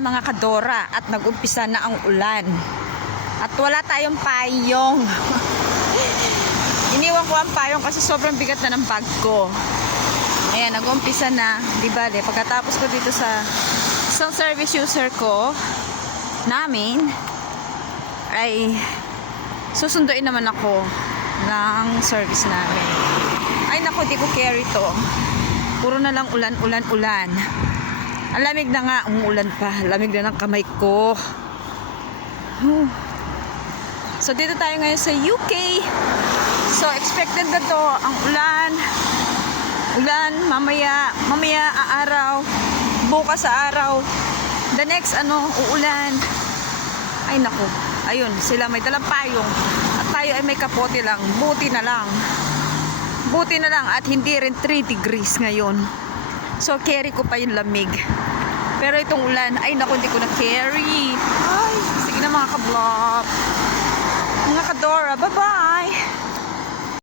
mga kadora at nag-umpisa na ang ulan. At wala tayong payong. Iniwan ko ang payong kasi sobrang bigat na ng bag ko. Ayan, nag-umpisa na. Di ba, pagkatapos ko dito sa isang service user ko namin, ay susunduin naman ako ng service namin. Ay naku, di ko carry to. Puro na lang ulan, ulan, ulan. Ang lamig na nga, umuulan pa. Lamig na ng kamay ko. So dito tayo ngayon sa UK. So expected na to ang ulan. Ulan, mamaya aaraw. Bukas sa araw. The next uulan. Ay naku. Ayun, sila may dalang payong. At tayo ay may kapote lang. Buti na lang. Buti na lang at hindi rin 3 degrees ngayon. So carry ko pa yung lamig. Pero itong ulan, ay naku, hindi ko na carry. Ay, sige na mga ka-vlog. Mga kadora, bye-bye.